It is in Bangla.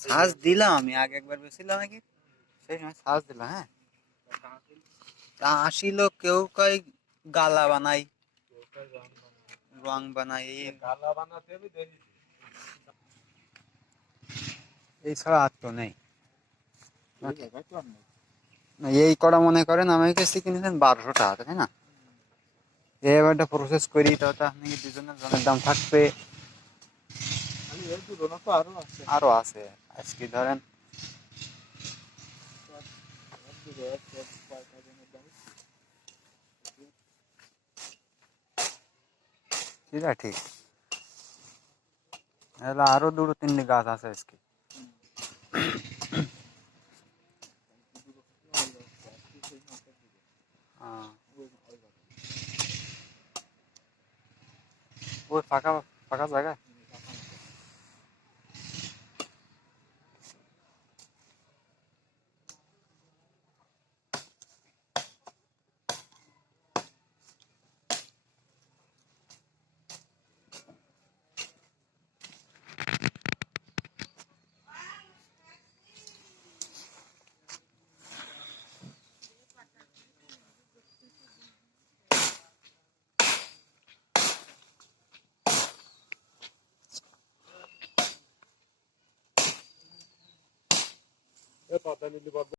সাজ দিলাম আমি আগে একবার বেছিলাম নাকি? সেই সময় সাজ দিলাম হ্যাঁ। তা আসিল কেউ কয় গালা বানাই রং বানাই এই গালা বানাতে আমি এই ছাড়া আর তো নেই। এই করা মনে করেন আমার কাছে কিনেছেন বারোশো টাকা তাই না? এবারটা প্রসেস করি তো আপনি দুজনের জনের দাম থাকবে। আরও আছে। আজকে ধরেন দুটো আছে কয়টা জনের দাম সেটা ঠিক তাহলে আরো দুটো তিনটে গাছ আছে আজকে হ্যাঁ। ওই ফাঁকা ফাঁকা জায়গা Hep adını libandı.